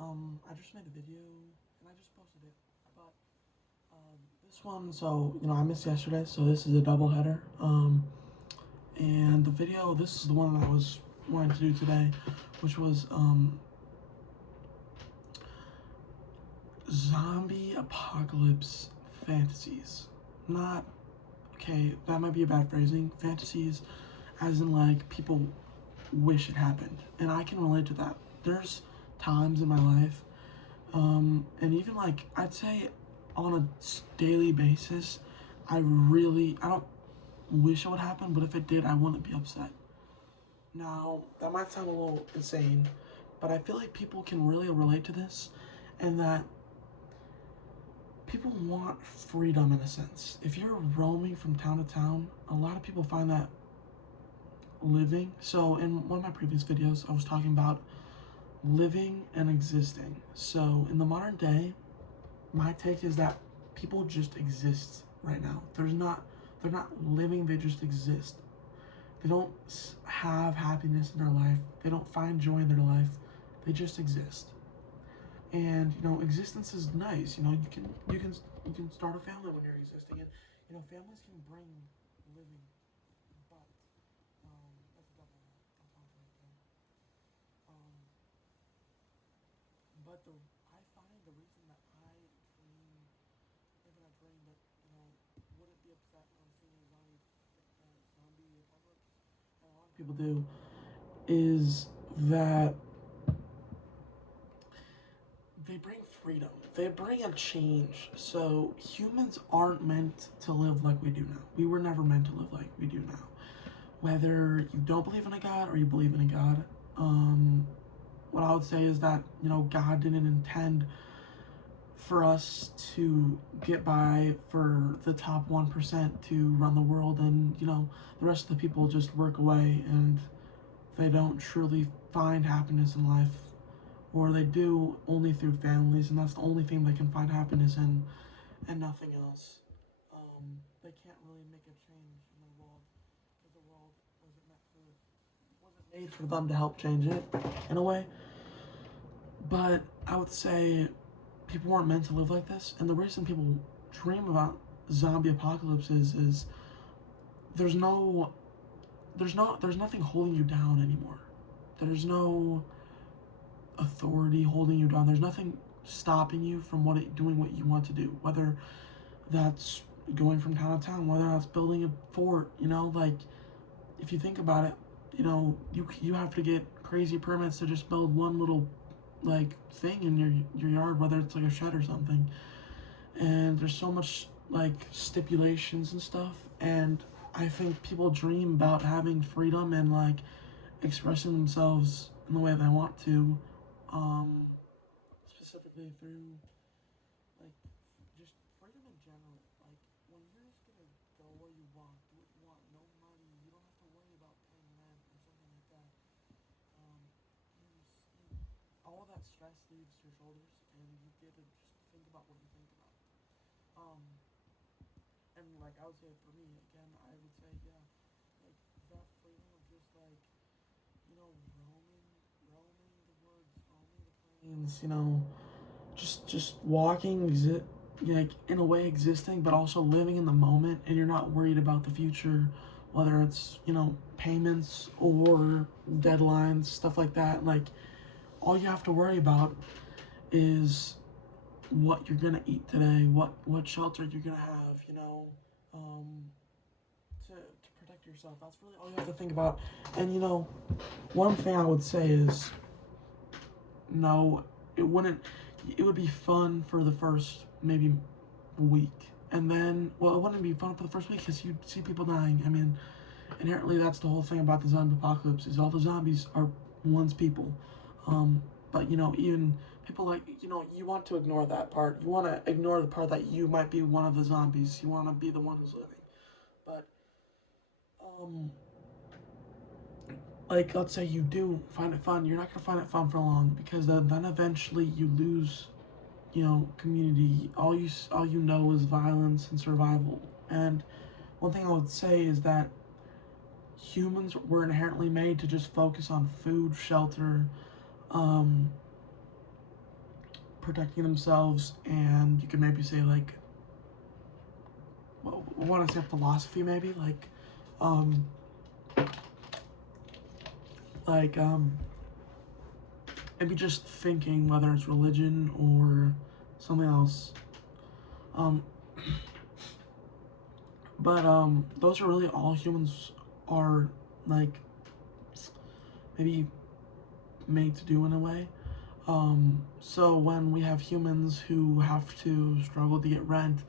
I just made a video and I just posted it. But this one, so I missed yesterday, so this is a double header. And the video, this is the one that I was wanting to do today, which was zombie apocalypse fantasies. Not okay. That might be a bad phrasing. Fantasies, as in like people wish it happened, and I can relate to that. There's times in my life, and even like I'd say on a daily basis, I don't wish it would happen, but if it did, I wouldn't be upset. Now that might sound a little insane, but I feel like people can really relate to this, and that people want freedom in a sense. If you're roaming from town to town, a lot of people find that living. So in one of my previous videos, I was talking about living and existing. So in the modern day, my take is that people just exist right now. They're not living, they just exist. They don't have happiness in their life. They don't find joy in their life. They just exist. And existence is nice. You can start a family when you're existing, and families can bring living, but that's a double. I'm talking like that. Um, but I find the reason that I dream, maybe not dream, but wouldn't be upset when I'm seeing a zombie apocalypse, and a lot of people do, is that they bring freedom. They bring a change. So humans aren't meant to live like we do now. We were never meant to live like we do now. Whether you don't believe in a God or you believe in a God, what I would say is that God didn't intend for us to get by, for the top 1% to run the world, and the rest of the people just work away and they don't truly find happiness in life, or they do only through families, and that's the only thing they can find happiness in, and nothing else. They can't really make a change in the world because the world wasn't made for them to help change it in a way. But I would say people weren't meant to live like this, and the reason people dream about zombie apocalypses is there's no there's nothing holding you down anymore. There's no authority holding you down. There's nothing stopping you from doing what you want to do. Whether that's going from town to town, whether that's building a fort. Like if you think about it, you have to get crazy permits to just build one little like thing in your yard, whether it's like a shed or something. And there's so much like stipulations and stuff. And I think people dream about having freedom and like expressing themselves in the way they want to, um, specifically through like just freedom in general. Like when you're just gonna go where you want, do what you want, no money, you don't have to worry about paying rent or something like that. Um, you all that stress leaves your shoulders, and you get to just think about what you think about. Um, and like I would say for me again, I would say yeah, like that freedom of just like roaming the woods, roaming the plains, just walking, like in a way existing, but also living in the moment, and you're not worried about the future, whether it's payments or deadlines, stuff like that. Like all you have to worry about is what you're gonna eat today, what shelter you're gonna have, um, to protect yourself. That's really all you have to think about. And one thing I would say is no, it wouldn't. It would be fun for the first maybe week, and then well, it wouldn't be fun for the first week because you'd see people dying. I mean, inherently, that's the whole thing about the zombie apocalypse is all the zombies are once people. But even people like you want to ignore that part. You want to ignore the part that you might be one of the zombies. You want to be the one who's living. But um, like let's say you do find it fun, you're not gonna find it fun for long because then eventually you lose community. All you know is violence and survival. And one thing I would say is that humans were inherently made to just focus on food, shelter, um, protecting themselves, and you can maybe say like, what is it, philosophy maybe, um, like maybe just thinking, whether it's religion or something else. Um, but those are really all humans are like maybe made to do in a way. So when we have humans who have to struggle to get rent,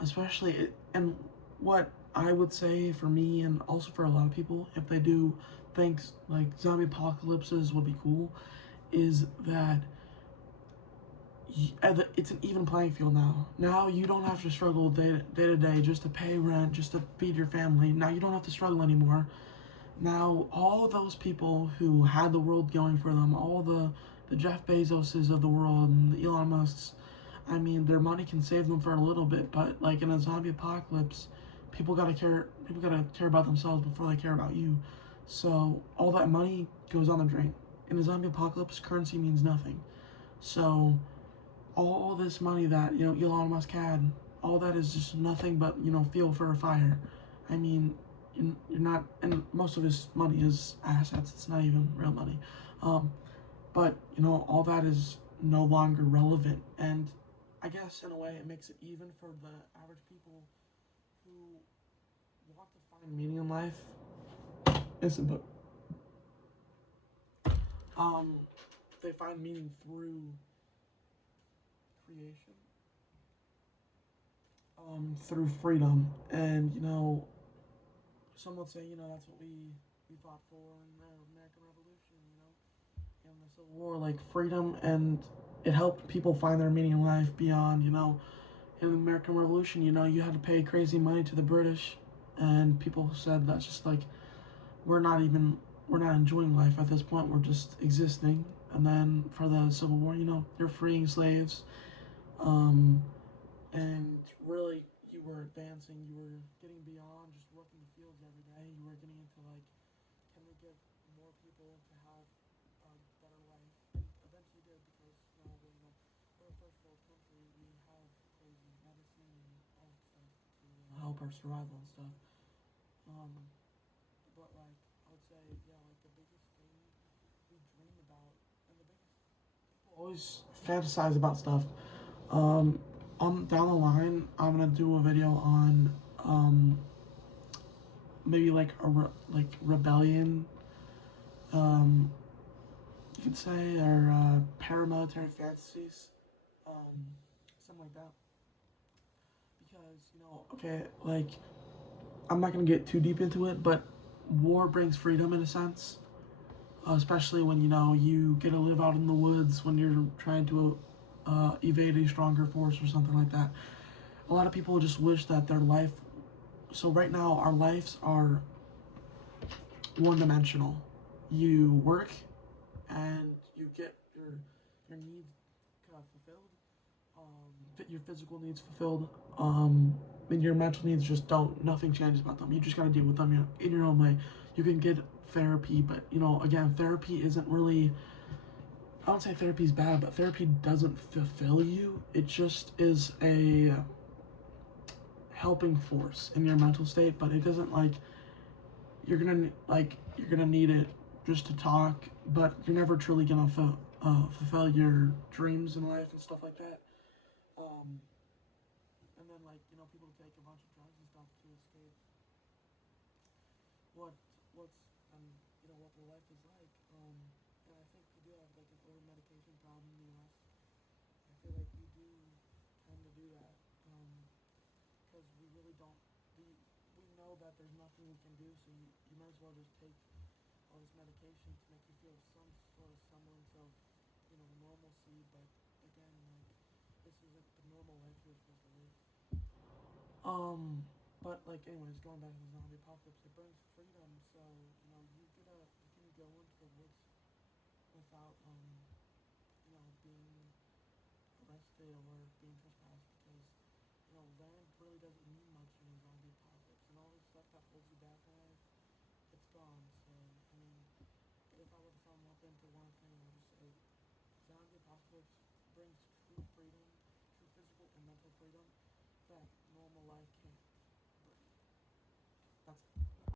especially and what I would say for me and also for a lot of people, if they do think like zombie apocalypses would be cool, is that it's an even playing field now. Now you don't have to struggle day to day just to pay rent, just to feed your family. Now you don't have to struggle anymore. Now all those people who had the world going for them, all the Jeff Bezoses of the world and the Elon Musks, I mean, their money can save them for a little bit, but like in a zombie apocalypse, people gotta care. People gotta care about themselves before they care about you. So all that money goes on the drain. In a zombie apocalypse, currency means nothing. So all this money that Elon Musk had, all that is just nothing but fuel for a fire. I mean, you're not, and most of his money is assets. It's not even real money. But all that is no longer relevant, and I guess in a way it makes it even for the average people who want to find meaning in life. Listen, but um, they find meaning through creation, through freedom, and some would say that's what we fought for in the American Revolution, in the Civil War, like freedom, and it helped people find their meaning in life beyond, in the American Revolution, you had to pay crazy money to the British, and people said that's just like we're not even we're not enjoying life at this point. We're just existing. And then for the Civil War, you're freeing slaves, um, and really you were advancing. You were getting beyond just working the fields every day. You were getting into like, can we get more people to have a better life? And eventually did, because we're a first world country. We have crazy medicine and all that stuff to help our survival and stuff. Um, but like I would say, yeah, like the biggest thing we dream about, and the biggest people always fantasize about stuff. Um, on down the line, I'm gonna do a video on maybe like like rebellion, um, you could say, or paramilitary fantasies, um, something like that. Because okay, like I'm not gonna get too deep into it, but war brings freedom in a sense, especially when you get to live out in the woods when you're trying to evade a stronger force or something like that. A lot of people just wish that their life. So right now, our lives are one-dimensional. You work and you get your needs fulfilled, your physical needs fulfilled, and your mental needs just don't. Nothing changes about them. You just gotta deal with them in your own way. You can get therapy, but again, therapy isn't really. I don't say therapy is bad, but therapy doesn't fulfill you. It just is a helping force in your mental state, but it doesn't you're gonna need it just to talk, but you're never truly gonna fulfill your dreams in life and stuff like that. Um, and then people take a bunch of drugs and stuff to escape what what's what their life is like. And I think we do have like an over medication problem in the U.S. I feel like we do tend to do that, because we really don't. We know that there's nothing we can do, so you might as well just take all this medication to make you feel some sort of semblance of normalcy. But again, like this isn't the normal life you're supposed to live. But like anyways, going back to the zombie apocalypse, it brings freedom. So you can go into the woods without being arrested or being trespassed, because land really doesn't mean much in a zombie apocalypse, and all this stuff that holds you back in life, it's gone. So I mean, if I were to sum up into one thing,